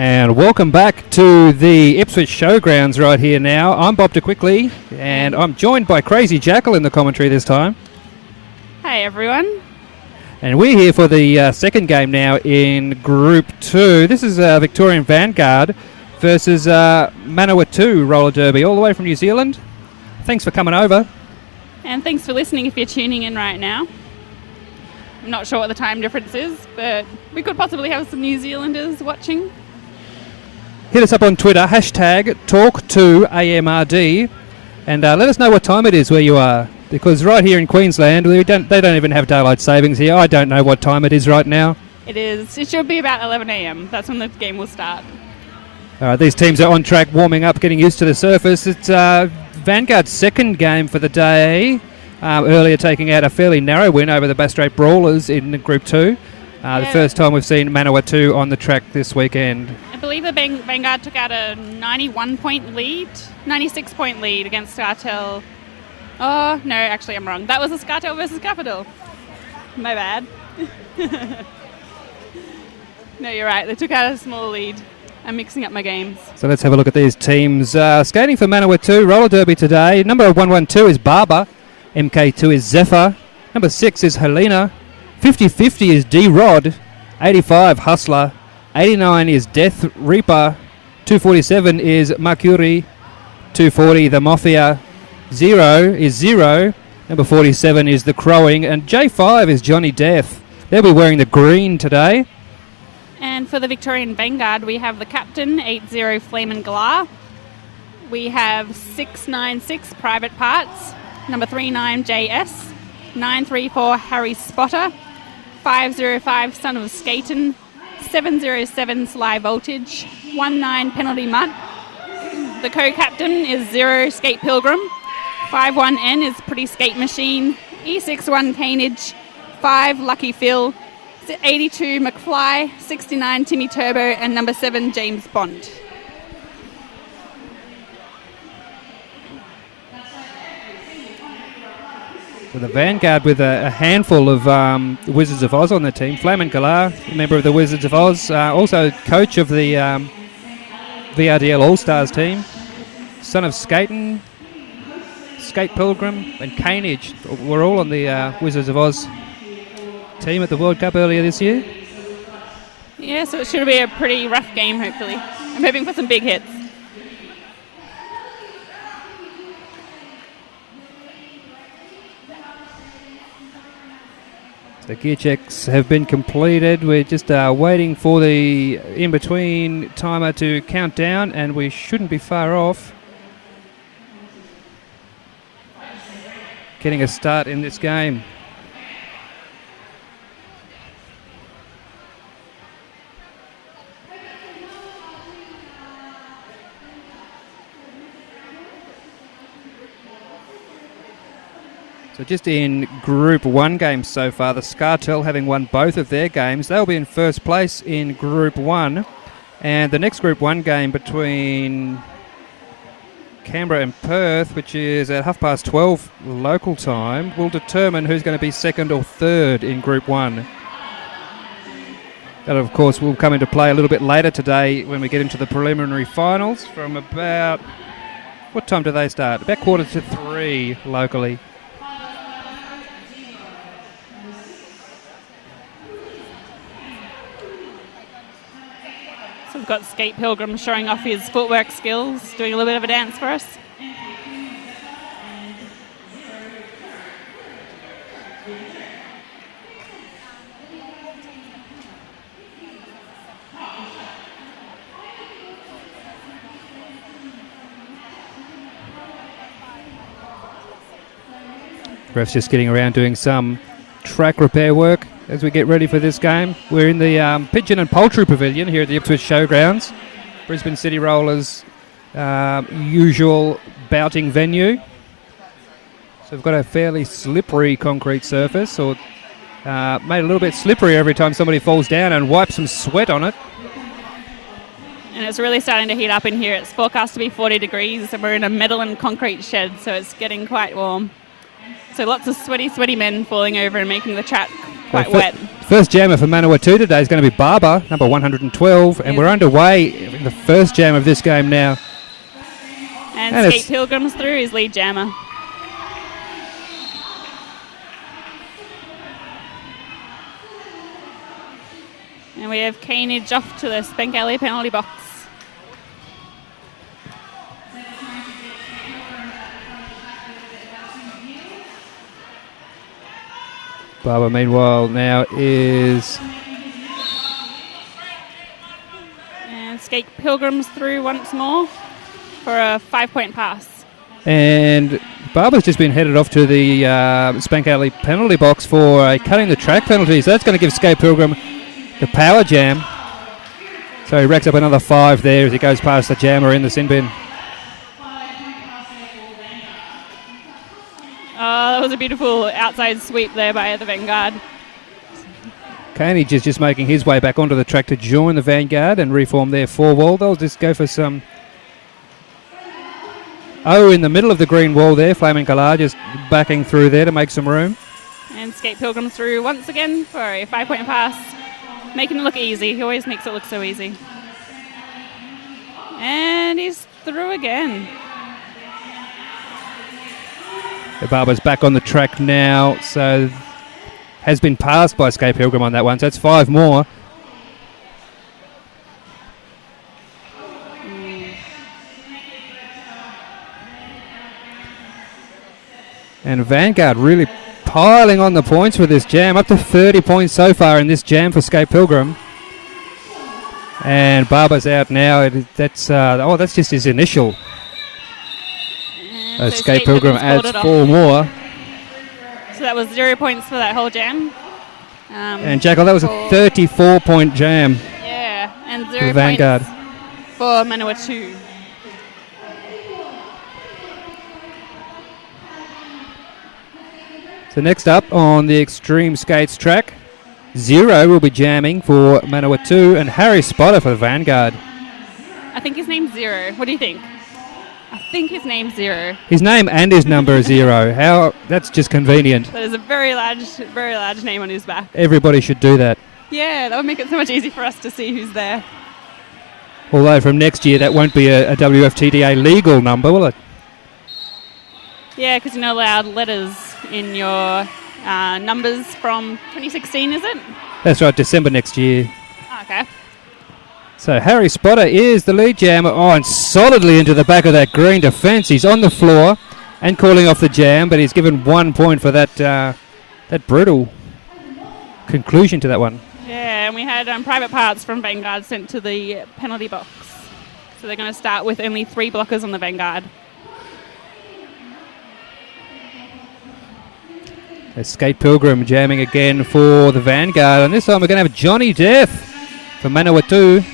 And welcome back to the Ipswich Showgrounds right here now. I'm Bob de Quickly, and I'm joined by Crazy Jackal in the commentary this time. Hi everyone. And we're here for the second game now in Group 2. This is Victorian Vanguard versus Manawatu Roller Derby, all the way from New Zealand. Thanks for coming over. And thanks for listening if you're tuning in right now. I'm not sure what the time difference is, but we could possibly have some New Zealanders watching. Hit us up on Twitter, hashtag #TalkToAMRD, and let us know what time it is where you are. Because right here in Queensland, they don't even have daylight savings here. I don't know what time it is right now. It should be about 11 a.m. That's when the game will start. All right, these teams are on track, warming up, getting used to the surface. It's Vanguard's second game for the day. Earlier taking out a fairly narrow win over the Bass Strait Brawlers in Group 2. The first time we've seen Manawatu on the track this weekend. I believe the Vanguard took out a 96-point lead against Scartel. Oh, no, actually I'm wrong. That was a Scartel versus Capital. My bad. No, you're right. They took out a small lead. I'm mixing up my games. So let's have a look at these teams. Skating for Manawatu, Roller Derby today. Number 112 is Barber. MK2 is Zephyr. Number 6 is Helena. 50-50 is D-Rod. 85 Hustler. 89 is Death Reaper. 247 is Mercury. 240 the Mafia. 0 is Zero. Number 47 is The Crowing. And J5 is Johnny Death. They'll be wearing the green today. And for the Victorian Vanguard, we have the captain, 80 Flamin' Galar. We have 696 Private Parts. Number 39 JS. 934 Harry Spotter. 505 Son of Skaten. 707 Sly Voltage. 19 Penalty Mutt. The co-captain is 0 Skate Pilgrim. 51N is Pretty Skate Machine. E61 Canage. 5 Lucky Phil. 82 McFly. 69 Timmy Turbo. And number 7 James Bond. So the Vanguard with a handful of Wizards of Oz on the team. Flamin' Galar, a member of the Wizards of Oz, also coach of the VRDL All-Stars team. Son of Skaten, Skate Pilgrim, and Canage were all on the Wizards of Oz team at the World Cup earlier this year. Yeah, so it should be a pretty rough game, hopefully. I'm hoping for some big hits. The gear checks have been completed. We're just waiting for the in-between timer to count down, and we shouldn't be far off getting a start in this game. So just in Group 1 games so far, the Scartel having won both of their games. They'll be in first place in Group 1. And the next Group 1 game between Canberra and Perth, which is at 12:30 local time, will determine who's going to be second or third in Group 1. That, of course, will come into play a little bit later today when we get into the preliminary finals from about... What time do they start? About 2:45 locally. So we've got Skate Pilgrim showing off his footwork skills, doing a little bit of a dance for us. Ref's just getting around doing some track repair work as we get ready for this game. We're in the Pigeon and Poultry Pavilion here at the Ipswich Showgrounds, Brisbane City Rollers' usual bouting venue. So we've got a fairly slippery concrete surface, or made a little bit slippery every time somebody falls down, and wipe some sweat on it. And it's really starting to heat up in here. It's forecast to be 40 degrees, and we're in a metal and concrete shed, so it's getting quite warm. So lots of sweaty men falling over and making the track quite wet. First jammer for Manawatu today is going to be Barber, number 112, and we're underway in the first jam of this game now. And Skate Pilgrim's through his lead jammer. And we have Canage off to the Spank Alley penalty box. Barber, meanwhile, now is... And Skate Pilgrim's through once more for a 5-point pass. And Barber's just been headed off to the Spank Alley penalty box for a cutting the track penalty. So that's going to give Skate Pilgrim the power jam. So he racks up another 5 there as he goes past the jammer in the sin bin. Oh, that was a beautiful outside sweep there by the Vanguard. Canage is just making his way back onto the track to join the Vanguard and reform their 4 wall. They'll just go for some... Oh, in the middle of the green wall there, Flaming Galar just backing through there to make some room. And Skate Pilgrim through once again for a 5-point pass. Making it look easy. He always makes it look so easy. And he's through again. The Barber's back on the track now, so has been passed by Skate Pilgrim on that one, so that's 5 more. And Vanguard really piling on the points for this jam, up to 30 points so far in this jam for Skate Pilgrim. And Barber's out now. That's just his initial. So Skate Pilgrim adds 4 more. So that was 0 points for that whole jam. And Jackal, that was a 34-point jam. Yeah, and 0 Vanguard points for Manawatu. So next up on the Extreme Skates track, Zero will be jamming for Manawatu and Harry Spotter for the Vanguard. I think his name's Zero. What do you think? I think his name's Zero. His name and his number is 0. How? That's just convenient. That is a very large name on his back. Everybody should do that. Yeah, that would make it so much easier for us to see who's there. Although from next year that won't be a WFTDA legal number, will it? Yeah, because you're not allowed letters in your numbers from 2016, is it? That's right, December next year. Oh, okay. So Harry Spotter is the lead jammer. Oh, and solidly into the back of that green defence. He's on the floor and calling off the jam, but he's given 1 point for that brutal conclusion to that one. Yeah, and we had private parts from Vanguard sent to the penalty box. So they're going to start with only 3 blockers on the Vanguard. Skate Pilgrim jamming again for the Vanguard, and this time we're going to have Johnny Death for Manawatu.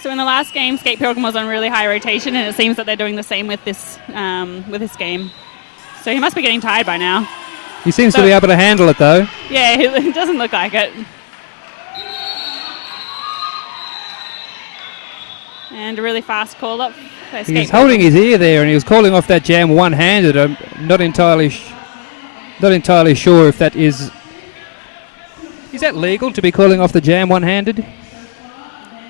So in the last game, Skate Pilgrim was on really high rotation, and it seems that they're doing the same with this game. So he must be getting tired by now. He seems to be able to handle it, though. Yeah, it doesn't look like it. And a really fast call up. He's holding his ear there, and he was calling off that jam one-handed. I'm not entirely sure if that is... Is that legal to be calling off the jam one-handed?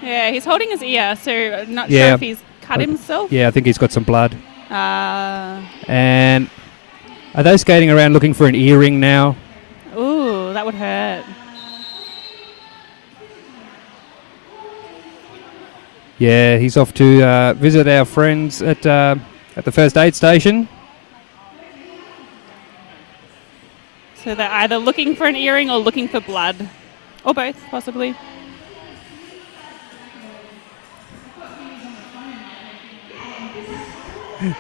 Yeah, he's holding his ear, so I'm not sure if he's cut himself. Yeah, I think he's got some blood. And are they skating around looking for an earring now? Ooh, that would hurt. Yeah, he's off to visit our friends at the first aid station. So they're either looking for an earring or looking for blood. Or both, possibly.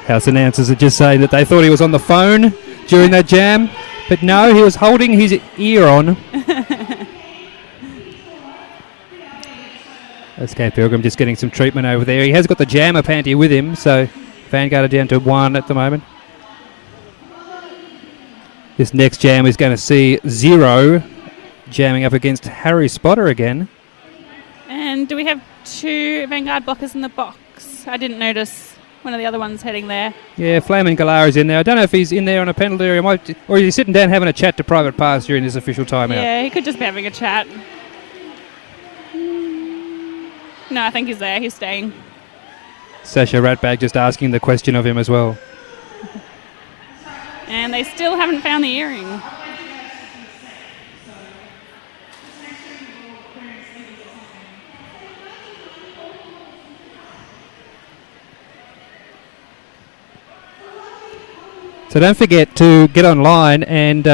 House announcers are just saying that they thought he was on the phone during that jam, but no, he was holding his ear on. Skate Pilgrim just getting some treatment over there. He has got the jammer panty with him, so Vanguard are down to 1 at the moment. This next jam is going to see Zero jamming up against Harry Spotter again. And do we have 2 Vanguard blockers in the box? I didn't notice. one of the other ones heading there. Yeah, Flaming Galar is in there. I don't know if he's in there on a penalty or he's sitting down having a chat to Private Parts during this official timeout. Yeah, he could just be having a chat. No, I think he's there. He's staying. Sasha Ratbag just asking the question of him as well. And they still haven't found the earring. So don't forget to get online and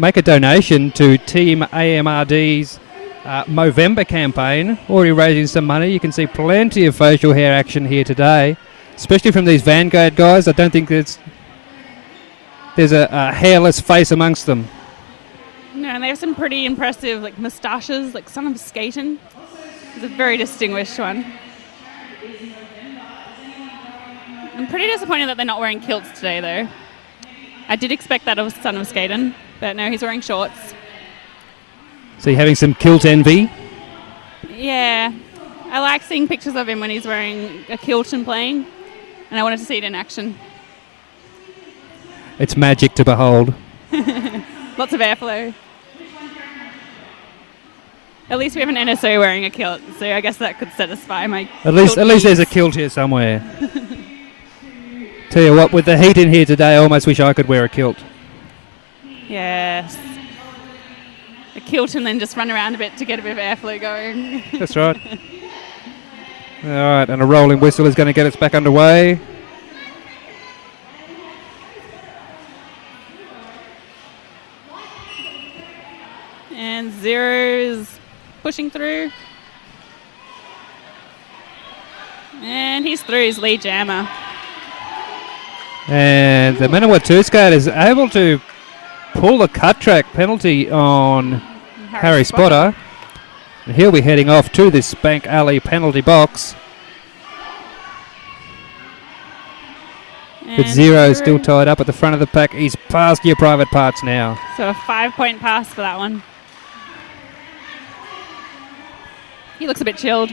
make a donation to Team AMRD's Movember campaign. Already raising some money. You can see plenty of facial hair action here today, especially from these Vanguard guys. I don't think there's a hairless face amongst them. No, and they have some pretty impressive moustaches, Son of Skaten. It's a very distinguished one. I'm pretty disappointed that they're not wearing kilts today, though. I did expect that of Son of Skaten, but no, he's wearing shorts. So you're having some kilt envy? Yeah. I like seeing pictures of him when he's wearing a kilt and playing, and I wanted to see it in action. It's magic to behold. Lots of airflow. At least we have an NSO wearing a kilt, so I guess that could satisfy my At least needs. there's a kilt here somewhere. Tell you what, with the heat in here today, I almost wish I could wear a kilt. Yes. A kilt and then just run around a bit to get a bit of airflow going. That's right. All right, and a rolling whistle is going to get us back underway. And Zero's pushing through. And he's through his lead jammer. And the Manawatu skate is able to pull the cut track penalty on Harry Spotter. And he'll be heading off to this Spank Alley penalty box. And But Zero is still tied up at the front of the pack. He's past your Private Parts now. So a 5-point pass for that one. He looks a bit chilled.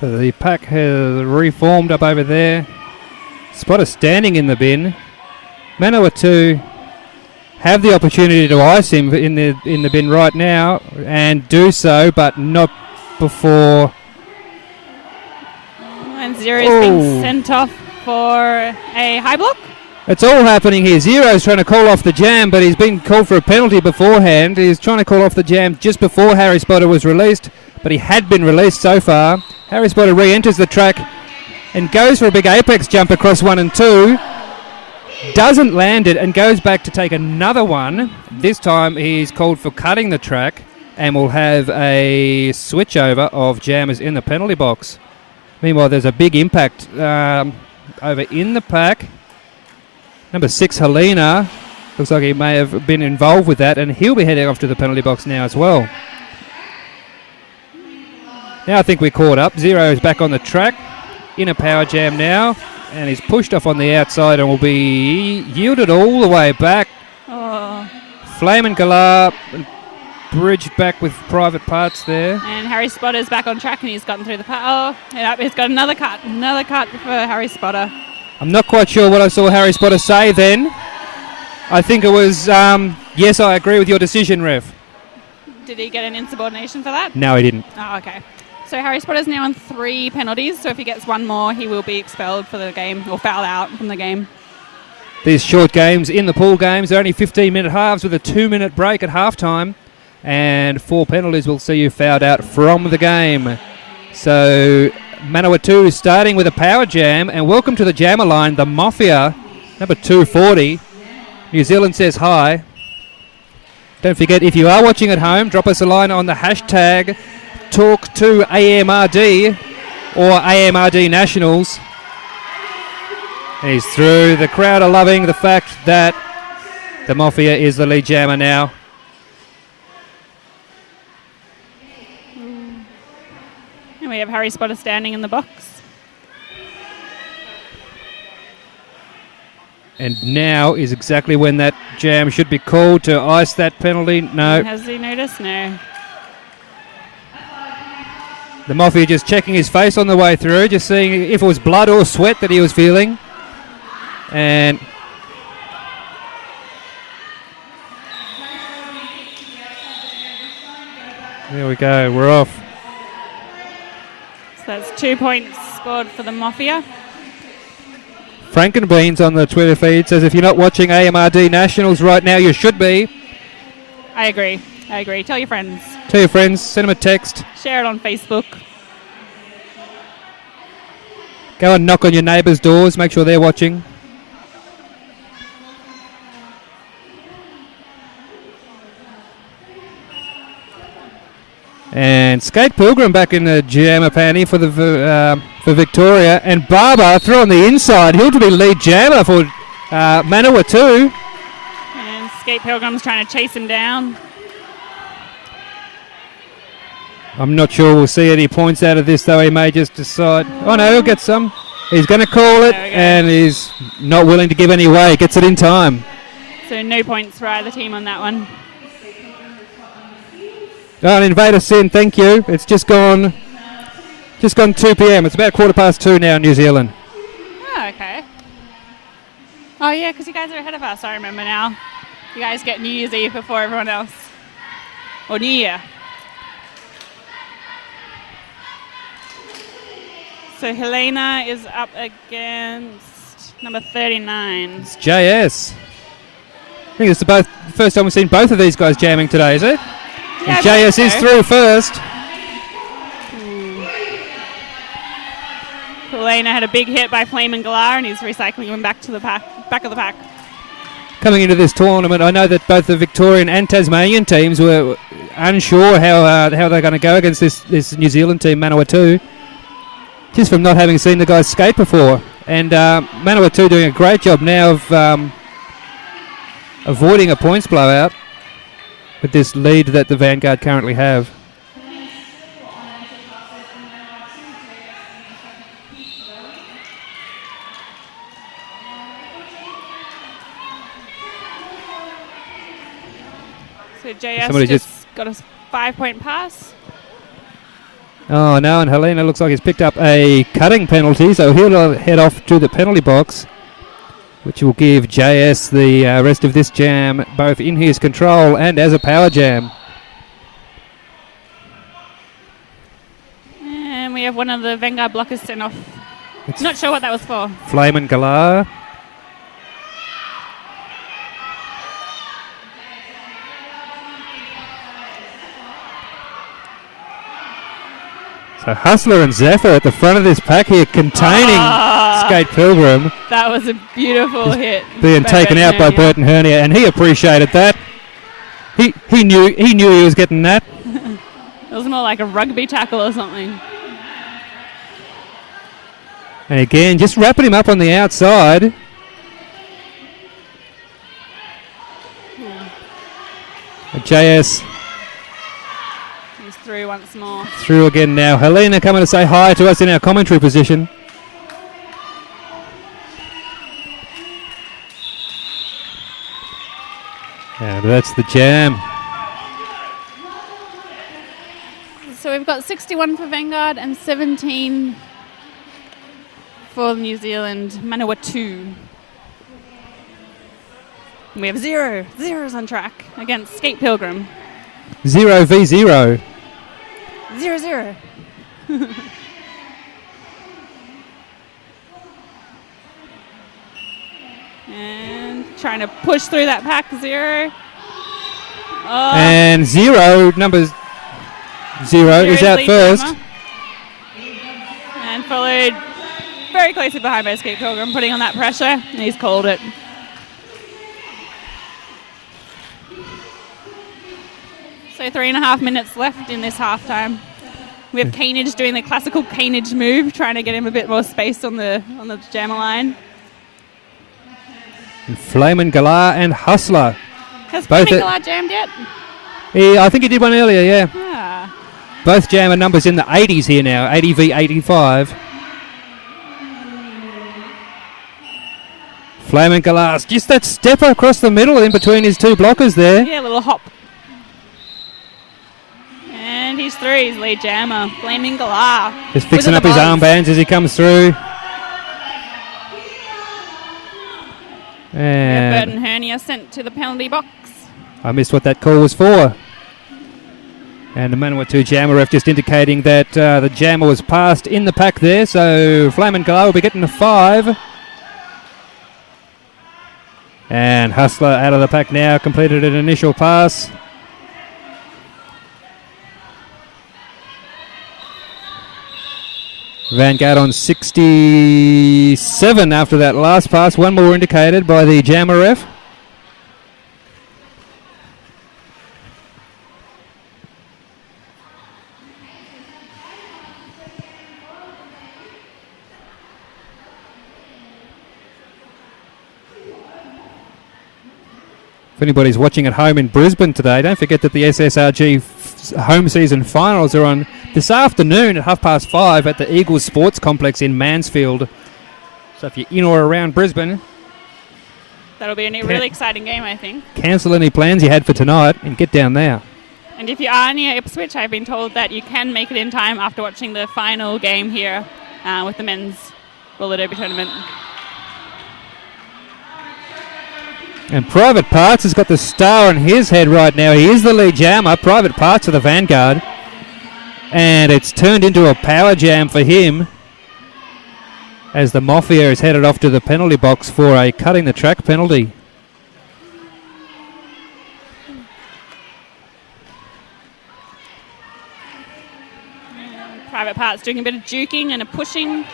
So the pack has reformed up over there. Spotter standing in the bin. Manawatu have the opportunity to ice him in the bin right now and do so, but not before. And Zero's being sent off for a high block. It's all happening here. Zero's trying to call off the jam, but he's been called for a penalty beforehand. He's trying to call off the jam just before Harry Spotter was released, but he had been released so far. Harry Spotter re-enters the track and goes for a big apex jump across 1 and 2. Doesn't land it and goes back to take another one. This time he's called for cutting the track and will have a switchover of jammers in the penalty box. Meanwhile, there's a big impact over in the pack. Number 6, Helena. Looks like he may have been involved with that, and he'll be heading off to the penalty box now as well. Now I think we're caught up. Zero is back on the track in a power jam now, and he's pushed off on the outside and will be yielded all the way back. Oh. Flame and Galar bridged back with Private Parts there. And Harry Spotter's back on track and he's gotten through the pack. Oh, yeah, he's got another cut. Another cut for Harry Spotter. I'm not quite sure what I saw Harry Spotter say then. I think it was, yes, I agree with your decision, Ref. Did he get an insubordination for that? No, he didn't. Oh, okay. So Harry Spotter's now on 3 penalties, so if he gets one more, he will be expelled for the game, or fouled out from the game. These short games in the pool games, they're only 15-minute halves with a 2-minute break at halftime. And 4 penalties will see you fouled out from the game. So Manawatu starting with a power jam, and welcome to the jammer line, the Mafia, number 240. New Zealand says hi. Don't forget, if you are watching at home, drop us a line on the hashtag Talk to AMRD or AMRD Nationals. And he's through. The crowd are loving the fact that the Mafia is the lead jammer now. And we have Harry Spotter standing in the box. And now is exactly when that jam should be called to ice that penalty. No. Has he noticed? No. The Mafia just checking his face on the way through, just seeing if it was blood or sweat that he was feeling. And there we go, we're off. So that's 2 points scored for the Mafia. Frankenbeans on the Twitter feed says if you're not watching AMRD Nationals right now, you should be. I agree. Tell your friends. Tell your friends, send them a text. Share it on Facebook. Go and knock on your neighbours' doors, make sure they're watching. And Skate Pilgrim back in the jammer panty for Victoria. And Barber through on the inside. He'll be lead jammer for Manawatu. And Skate Pilgrim's trying to chase him down. I'm not sure we'll see any points out of this, though. He may just decide. Oh, no, he'll get some. He's going to call it, and he's not willing to give any away. Gets it in time. So no points for either team on that one. Oh, an Invader Sin, thank you. It's just gone 2 p.m. It's about 2:15 now in New Zealand. Oh, okay. Oh, yeah, because you guys are ahead of us, I remember now. You guys get New Year's Eve before everyone else. Or New Year. So Helena is up against number 39. It's JS. I think it's the first time we've seen both of these guys jamming today, is it? Yeah, and JS is through first. Helena had a big hit by Flamin' Galar, and he's recycling him back to the back of the pack. Coming into this tournament, I know that both the Victorian and Tasmanian teams were unsure how they're going to go against this New Zealand team, Manawatu. Just from not having seen the guys skate before. And Manawatu doing a great job now of avoiding a points blowout with this lead that the Vanguard currently have. So JS just got a 5-point pass. Oh, no, and Helena looks like he's picked up a cutting penalty, so he'll head off to the penalty box, which will give JS the rest of this jam both in his control and as a power jam. And we have one of the Vanguard blockers sent off. Not sure what that was for. Flamin' Galar. So Hustler and Zephyr at the front of this pack here, containing Skate Pilgrim. That was a beautiful hit. Being taken out by Burton Hernia, and he appreciated that. He knew he was getting that. It was more like a rugby tackle or something. And again, just wrapping him up on the outside. JS through once more. Through again now. Helena coming to say hi to us in our commentary position. And that's the jam. So we've got 61 for Vanguard and 17 for New Zealand, Manawatu. And we have zeros on track against Skate Pilgrim. 0v0. 0-0. And trying to push through that pack, 0. Oh. And number 0 is out first. Jammer. And followed very closely behind by Skate Pilgrim, putting on that pressure, and he's called it. So 3.5 minutes left in this halftime. We have Canage doing the classical Canage move, trying to get him a bit more space on the jammer line. And Flamin' Galar and Hustler. Has Flamin' Galar jammed yet? I think he did one earlier, yeah. Ah. Both jammer numbers in the 80s here now, 80v85. Flamin' Galar, just that step across the middle in between his two blockers there. Yeah, a little hop. And And he's through his lead jammer, Flaming Galah. Just fixing up his armbands as he comes through. And Burton Hernia sent to the penalty box. I missed what that call was for. And the Manawatu jammer ref just indicating that the jammer was passed in the pack there, so Flaming Galah will be getting a 5. And Hustler out of the pack now, completed an initial pass. Vanguard on 67 after that last pass. One more indicated by the jammer ref. If anybody's watching at home in Brisbane today, don't forget that the SSRG home season finals are on this afternoon at 5:30 at the Eagles Sports Complex in Mansfield. So if you're in or around Brisbane, that'll be a really exciting game, I think. Cancel any plans you had for tonight and get down there. And if you are near Ipswich, I've been told that you can make it in time after watching the final game here with the men's roller derby tournament. And Private Parts has got the star on his head right now. He is the lead jammer. Private Parts of the Vanguard. And it's turned into a power jam for him as the Mafia is headed off to the penalty box for a cutting the track penalty. Private Parts doing a bit of juking and a pushing.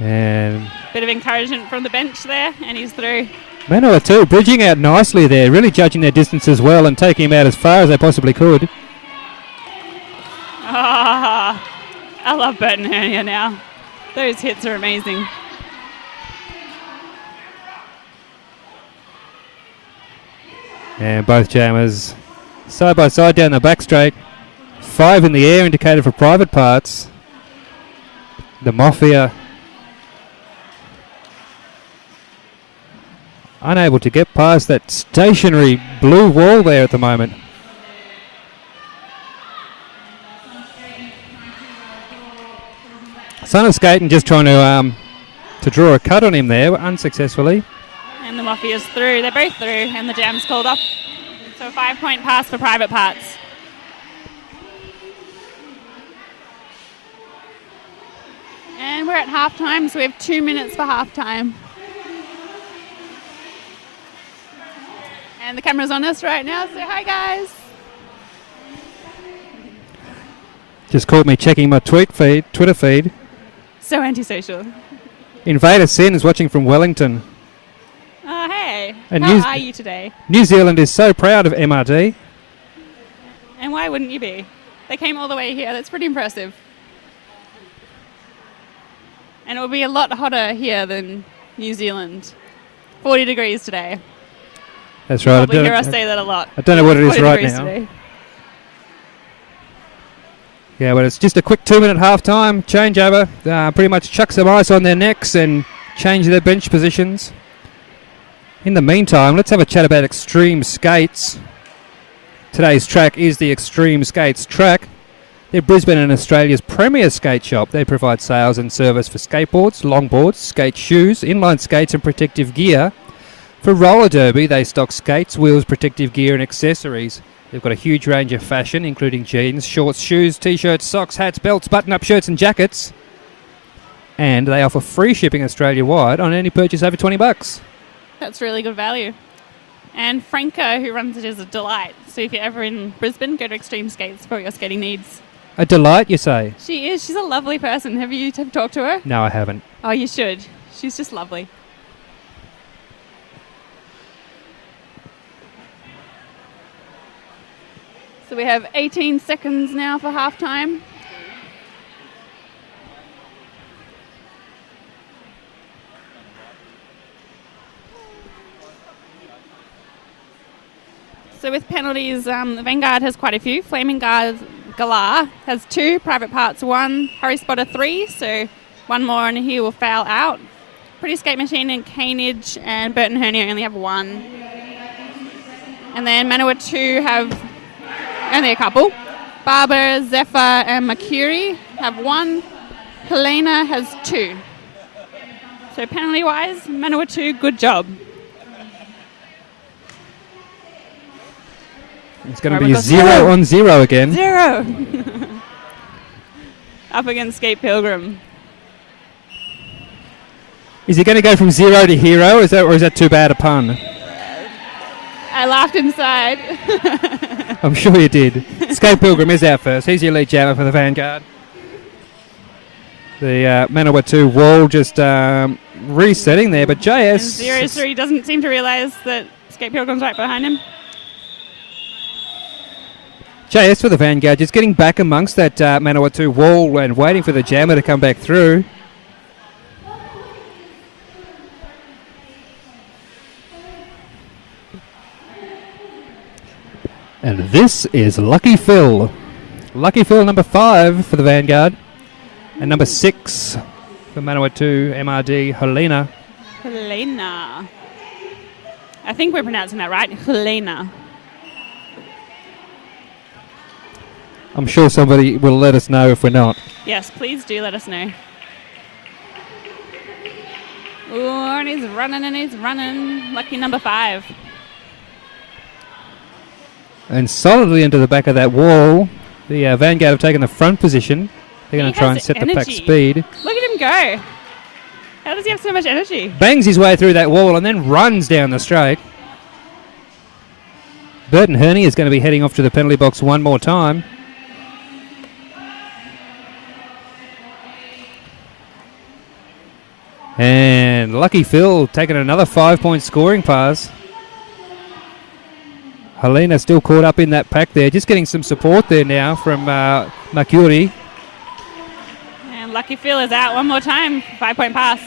And bit of encouragement from the bench there, and he's through. Manawatu bridging out nicely there, really judging their distance as well and taking him out as far as they possibly could. I love Burton Hernia now. Those hits are amazing. And both jammers side by side down the back straight. 5 in the air indicated for Private Parts. The Mafia unable to get past that stationary blue wall there at the moment. Son of Skaten just trying to draw a cut on him there, unsuccessfully. And the Mafia's through. They're both through, and the jam's called off. So a 5-point pass for Private Parts. And we're at halftime, so we have 2 minutes for halftime. And the camera's on us right now, so hi guys. Just caught me checking my Twitter feed. So antisocial. Invader Sin is watching from Wellington. Oh, hey. And how are you today? New Zealand is so proud of MRD. And why wouldn't you be? They came all the way here. That's pretty impressive. And it will be a lot hotter here than New Zealand. 40 degrees today. That's right. Probably hear us say that a lot. I don't know what it is right now. Today. Yeah, but it's just a quick 2-minute half-time changeover. Pretty much chuck some ice on their necks and change their bench positions. In the meantime, let's have a chat about Extreme Skates. Today's track is the Extreme Skates track. They're Brisbane and Australia's premier skate shop. They provide sales and service for skateboards, longboards, skate shoes, inline skates and protective gear. For roller derby, they stock skates, wheels, protective gear and accessories. They've got a huge range of fashion, including jeans, shorts, shoes, t-shirts, socks, hats, belts, button-up shirts and jackets. And they offer free shipping Australia-wide on any purchase over $20. That's really good value. And Franca, who runs it, is a delight. So if you're ever in Brisbane, go to Extreme Skates for your skating needs. A delight, you say? She is. She's a lovely person. Have you talked to her? No, I haven't. Oh, you should. She's just lovely. So we have 18 seconds now for halftime. So with penalties, the Vanguard has quite a few. Flaming Galah has 2, Private Parts 1, Hurry Spotter 3, so one more and he will foul out. Pretty Skate Machine and Canage and Burton Hernia only have 1. And then Manawa 2 have only a couple. Barber, Zephyr, and Mercury have 1. Helena has 2. So penalty-wise, Manawa 2, good job. It's going to be 0 on 0 again. 0. Up against Skate Pilgrim. Is he going to go from 0 to hero? Or is that too bad a pun? I laughed inside. I'm sure you did. Skate Pilgrim is out first. He's your lead jammer for the Vanguard. The Manawa 2 wall just resetting there, but JS... And 0-3 doesn't seem to realise that Skate Pilgrim's right behind him. JS for the Vanguard, just getting back amongst that Manawa 2 wall and waiting for the jammer to come back through. And this is Lucky Phil. Lucky Phil number 5 for the Vanguard. And number 6 for Manawa 2, MRD, Helena. Helena. I think we're pronouncing that right. Helena. I'm sure somebody will let us know if we're not. Yes, please do let us know. Ooh, and he's running. Lucky number 5. And solidly into the back of that wall. The Vanguard have taken the front position. They're going to try and set the pack speed. Look at him go. How does he have so much energy? Bangs his way through that wall and then runs down the straight. Burton Herney is going to be heading off to the penalty box one more time. And Lucky Phil taking another 5-point scoring pass. Helena still caught up in that pack there. Just getting some support there now from Mercury. And Lucky Phil is out one more time. 5-point pass.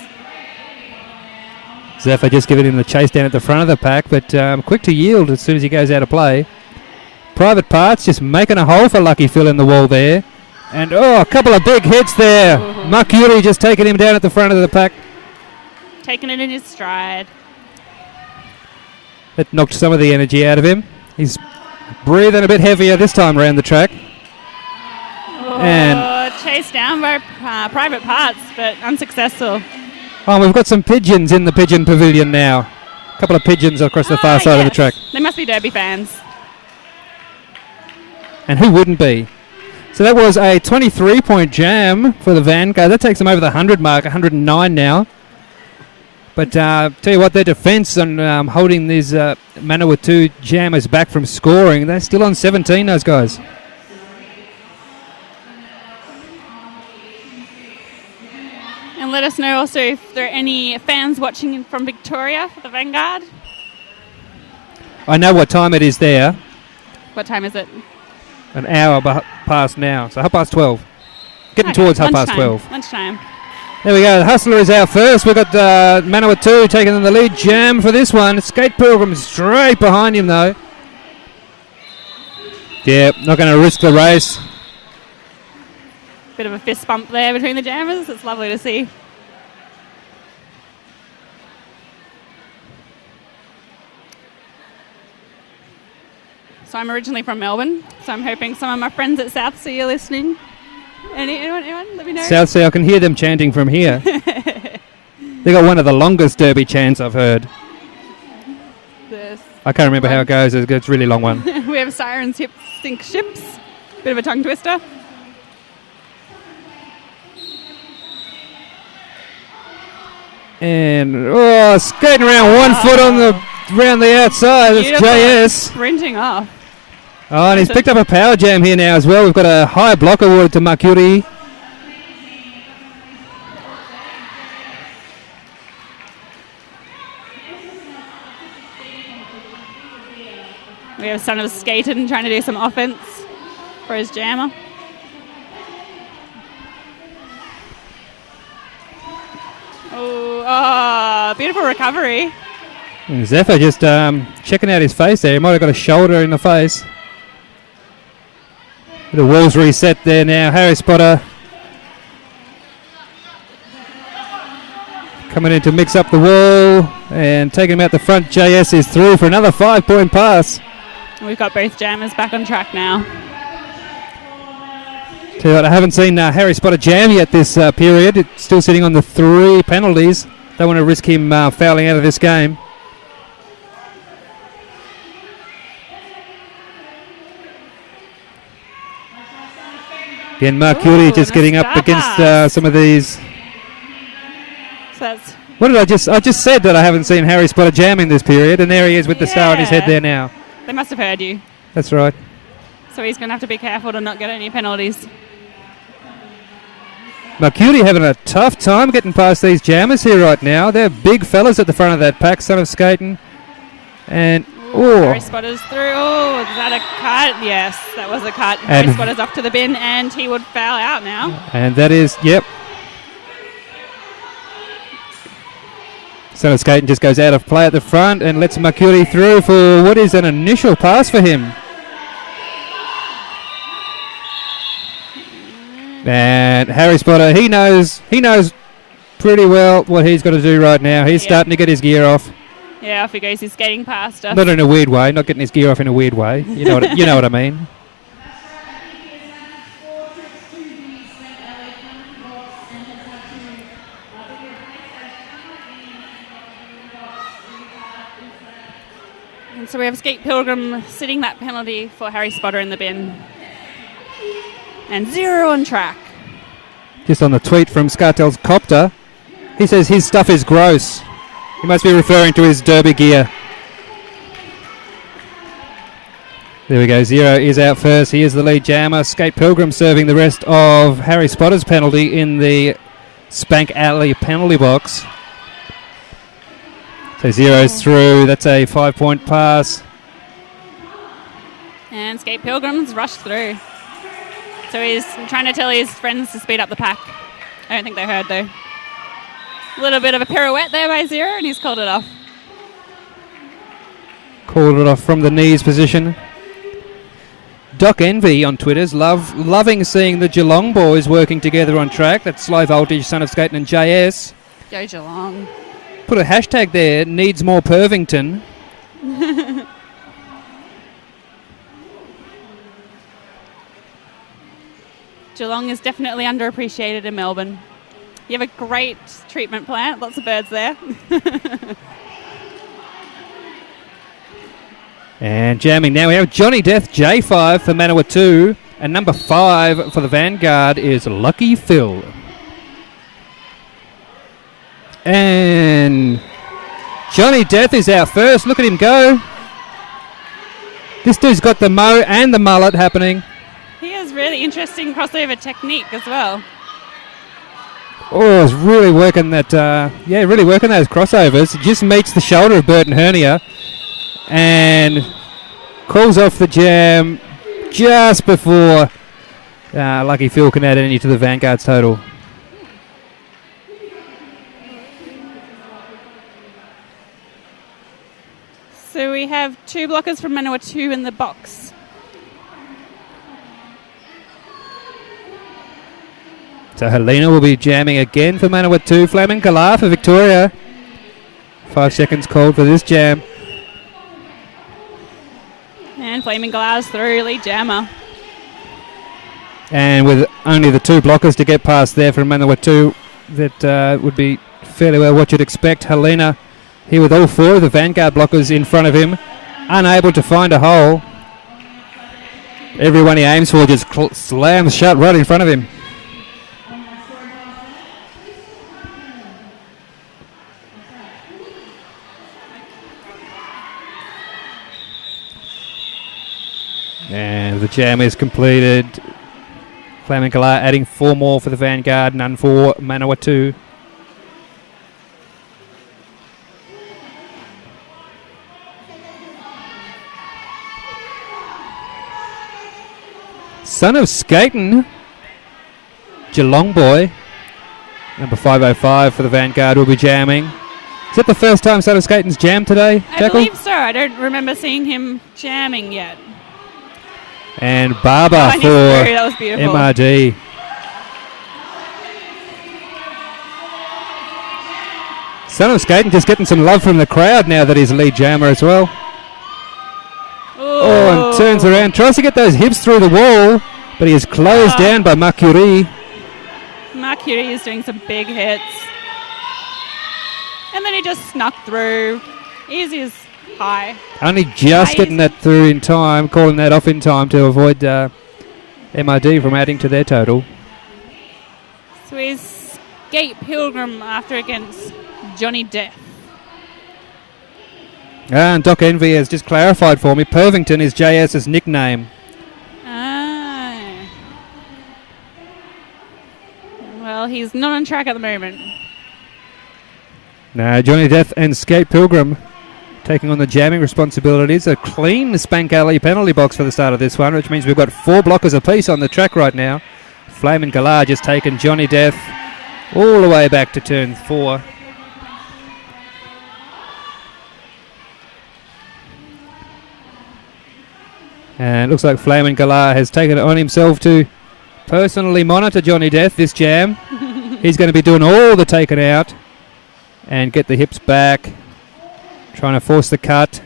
Zephyr just giving him the chase down at the front of the pack, but quick to yield as soon as he goes out of play. Private Parts just making a hole for Lucky Phil in the wall there. And a couple of big hits there. Mercury just taking him down at the front of the pack. Taking it in his stride. It knocked some of the energy out of him. He's breathing a bit heavier this time around the track. And chased down by Private Parts, but unsuccessful. Oh, we've got some pigeons in the pigeon pavilion now. A couple of pigeons across the far side of the track. They must be Derby fans. And who wouldn't be? So that was a 23-point jam for the Vanguard. That takes them over the 100 mark, 109 now. But tell you what, their defence on holding these Manawa 2 jammers back from scoring, they're still on 17, those guys. And let us know also if there are any fans watching from Victoria for the Vanguard. I know what time it is there. What time is it? An hour past now, so 12:30. Getting towards lunchtime. 12:30. Lunchtime. There we go. The Hustler is out first. We've got Manawa 2 taking the lead jam for this one. Skate Pilgrim straight behind him, though. Yeah, not going to risk the race. Bit of a fist bump there between the jammers. It's lovely to see. So I'm originally from Melbourne, so I'm hoping some of my friends at Southsea are listening. Anyone? Let me know. Southsea, I can hear them chanting from here. They got one of the longest derby chants I've heard. I can't remember how it goes. It's a really long one. We have sirens sink ships. Bit of a tongue twister. And skating around 1 foot around the outside. It's JS sprinting off. Oh, and he's picked up a power jam here now as well. We've got a high block awarded to Mercury. We have Son of Skaten trying to do some offense for his jammer. Oh, beautiful recovery. And Zephyr just checking out his face there. He might have got a shoulder in the face. The wall's reset there now. Harry Spotter coming in to mix up the wall and taking him out the front. JS is through for another 5-point pass. And we've got both jammers back on track now. Tell you what, I haven't seen Harry Spotter jam yet this period. It's still sitting on the 3 penalties. Don't want to risk him fouling out of this game. Again, Mark Curie just getting up against some of these. So that's What did I just said that I haven't seen Harry Spotter jamming this period, and there he is with the star on his head there now. They must have heard you. That's right. So he's going to have to be careful to not get any penalties. Mercury having a tough time getting past these jammers here right now. They're big fellas at the front of that pack. Son of Skaten. And, Harry Spotter's through. Oh, is that a cut? Yes, that was a cut. Harry Spotter's off to the bin, and he would foul out now. And that is, yep. Son of Skaten just goes out of play at the front and lets Mercury through for what is an initial pass for him. And Harry Spotter, he knows pretty well what he's got to do right now. He's starting to get his gear off. Yeah, off he goes. He's skating past us. Not in a weird way, not getting his gear off in a weird way. You know what I mean. And so we have Skate Pilgrim sitting that penalty for Harry Spotter in the bin. And 0 on track. Just on the tweet from Scartel's Copter, he says his stuff is gross. He must be referring to his derby gear. There we go, 0 is out first. He is the lead jammer. Skate Pilgrim serving the rest of Harry Spotter's penalty in the Spank Alley penalty box. So 0's through. That's a 5-point pass. And Skate Pilgrim's rushed through. So he's trying to tell his friends to speed up the pack. I don't think they heard, though. A little bit of a pirouette there by 0, and he's called it off. Called it off from the knees position. Doc Envy on Twitter's loving seeing the Geelong boys working together on track. That's Low Voltage, Son of Skaten and JS. Go Geelong. Put a hashtag there, needs more Pervington. Geelong is definitely underappreciated in Melbourne. You have a great treatment plant, lots of birds there. And jamming now, we have Johnny Death J5 for Manawatu, and number 5 for the Vanguard is Lucky Phil. And Johnny Death is out first. Look at him go. This dude's got the mo and the mullet happening. He has really interesting crossover technique as well. Oh, he's really working that, really working those crossovers. He just meets the shoulder of Burton Hernia and calls off the jam just before Lucky Phil can add any to the Vanguard's total. So we have 2 blockers from Manawatu in the box. So Helena will be jamming again for Manawatu. Flaming Galar for Victoria. 5 seconds called for this jam. And Flaming Galar's through, lead jammer. And with only the 2 blockers to get past there from Manawatu, that would be fairly well what you'd expect. Helena here with all 4 of the Vanguard blockers in front of him, unable to find a hole. Everyone he aims for just slams shut right in front of him. And the jam is completed. Flaming Galar adding 4 more for the Vanguard, none for Manawatu. Son of Skaten, Geelong boy, number 505 for the Vanguard will be jamming. Is that the first time Son of Skaten's jammed today, I Jackal? believe so. I don't remember seeing him jamming yet. And Barber for that was beautiful. MRD. Son of Skaten just getting some love from the crowd now that he's lead jammer as well. Oh, and turns around. Tries to get those hips through the wall, but he is closed down by Mercury. Mercury is doing some big hits. And then he just snuck through. Easy as high. Only just getting that through in time, calling that off in time to avoid MRD from adding to their total. So he's Escape Pilgrim after against Johnny Death. And Doc Envy has just clarified for me, Pervington is JS's nickname. Well, he's not on track at the moment. No, Johnny Death and Escape Pilgrim taking on the jamming responsibilities. A clean Spank Alley penalty box for the start of this one, which means we've got 4 blockers apiece on the track right now. Flamin' Galar just taken Johnny Death all the way back to turn 4. And it looks like Flamin' Galar has taken it on himself to personally monitor Johnny Death this jam. He's going to be doing all the taken out and get the hips back, trying to force the cut.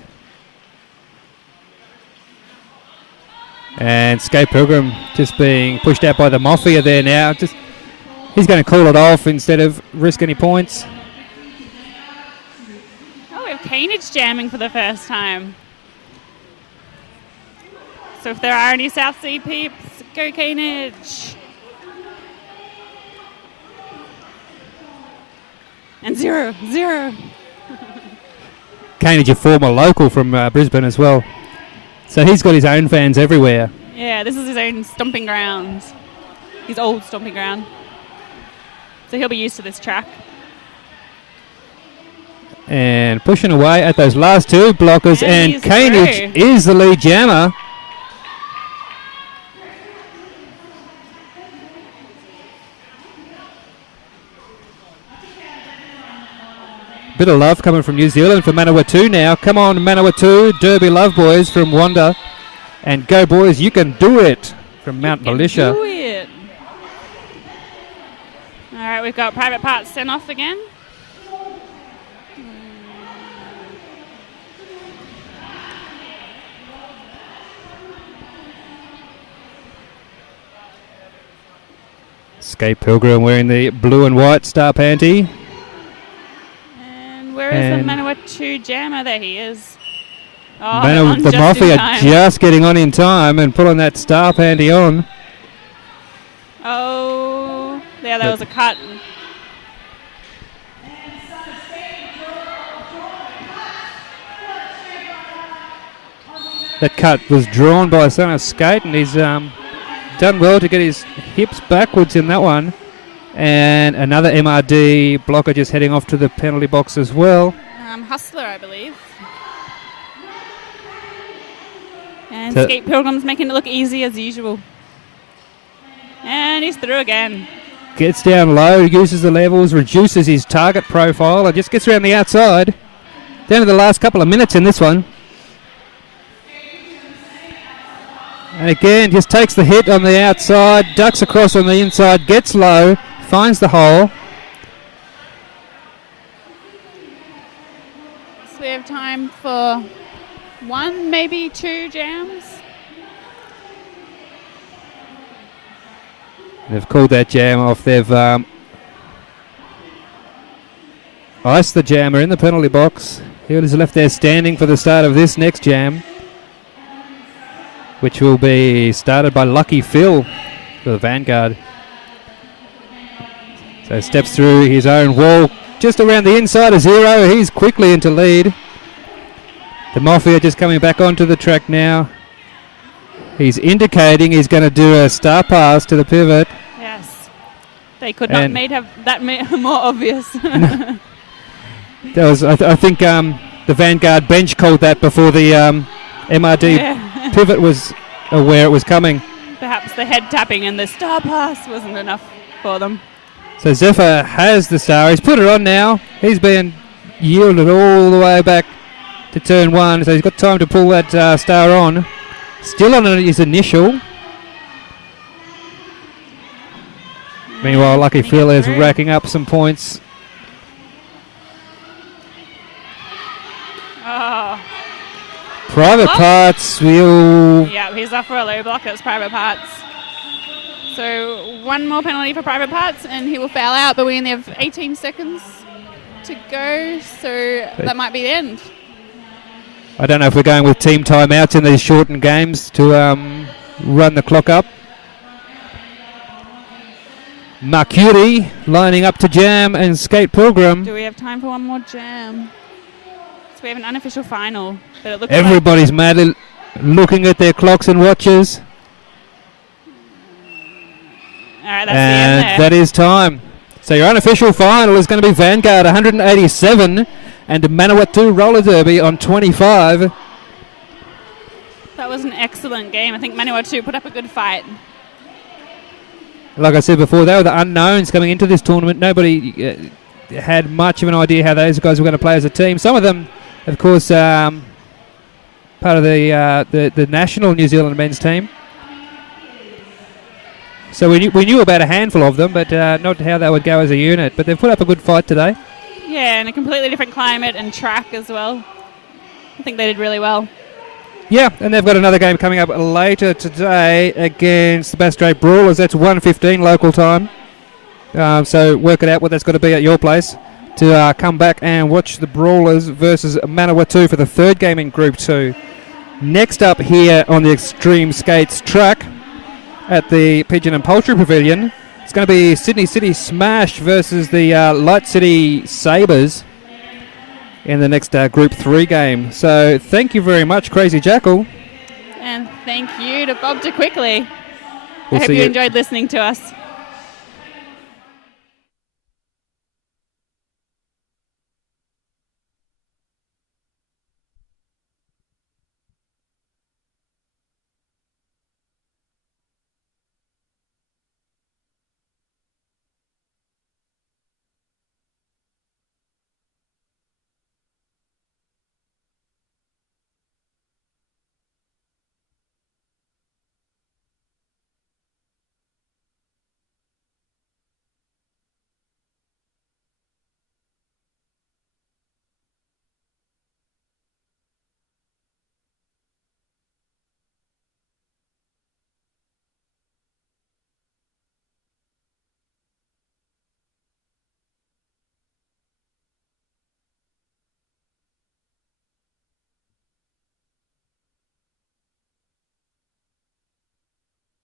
And Escape Pilgrim just being pushed out by the Mafia there now. He's going to call it off instead of risk any points. Oh, we have Canage jamming for the first time. So if there are any South Sea peeps, go Canage. And 0. Canage, a former local from Brisbane as well. So he's got his own fans everywhere. Yeah, this is his own stomping ground. His old stomping ground. So he'll be used to this track. And pushing away at those last 2 blockers. And Canage through. is the lead jammer. Bit of love coming from New Zealand for Manawatu now. Come on, Manawatu, Derby Love Boys from Wanda. And go, boys, you can do it from Mount Militia. Do it. All right, we've got Private Parts sent off again. Escape Pilgrim wearing the blue and white star panty. Where is the Manawatu jammer? There he is. Oh, the Mafia just getting on in time and pulling that star panty on. Oh, yeah, that was a cut. That cut was drawn by Son of Skate, and he's done well to get his hips backwards in that one. And another MRD blocker just heading off to the penalty box as well. Hustler, I believe. And Escape Pilgrim's making it look easy as usual. And he's through again. Gets down low, uses the levels, reduces his target profile, and just gets around the outside. Down to the last couple of minutes in this one. And again, just takes the hit on the outside, ducks across on the inside, gets low, finds the hole. So we have time for 1, maybe 2 jams. They've called that jam off. They've iced the jammer in the penalty box. He is left there standing for the start of this next jam, which will be started by Lucky Phil for the Vanguard. So steps through his own wall just around the inside of 0. He's quickly into lead. The Mafia just coming back onto the track now. He's indicating he's going to do a star pass to the pivot. Yes. They could not have that more obvious. That was, I think the Vanguard bench called that before the MRD pivot was aware it was coming. Perhaps the head tapping and the star pass wasn't enough for them. So Zephyr has the star. He's put it on now. He's been yielded all the way back to turn 1, so he's got time to pull that star on. Still on his initial. Meanwhile, Lucky Phil is racking up some points. Private block. Parts will... Yeah, he's off for a low block. That's Private Parts. So one more penalty for Private Parts, and he will foul out. But we only have 18 seconds to go, so that might be the end. I don't know if we're going with team timeouts in these shortened games to run the clock up. Mercury lining up to jam and Skate Pilgrim. Do we have time for one more jam? So we have an unofficial final. But it looks Everybody's madly looking at their clocks and watches. All right, that's And the end there. that is time. So your unofficial final is going to be Vanguard 187 and Manawatu Roller Derby on 25. That was an excellent game. I think Manawatu put up a good fight. Like I said before, they were the unknowns coming into this tournament. Nobody had much of an idea how those guys were going to play as a team. Some of them, of course, part of the national New Zealand men's team. So we knew about a handful of them, but not how they would go as a unit. But they've put up a good fight today. Yeah, and a completely different climate and track as well. I think they did really well. Yeah, and they've got another game coming up later today against the Bass Strait Brawlers. That's 1:15 local time. So work it out what that's got to be at your place to come back and watch the Brawlers versus Manawatu for the third game in Group 2. Next up here on the Extreme Skates track at the Pigeon and Poultry Pavilion, it's going to be Sydney City Smash versus the Light City Sabres in the next Group 3 game. So thank you very much, Crazy Jackal. And thank you to Bob De Quickly. We'll I hope see you you. enjoyed listening to us.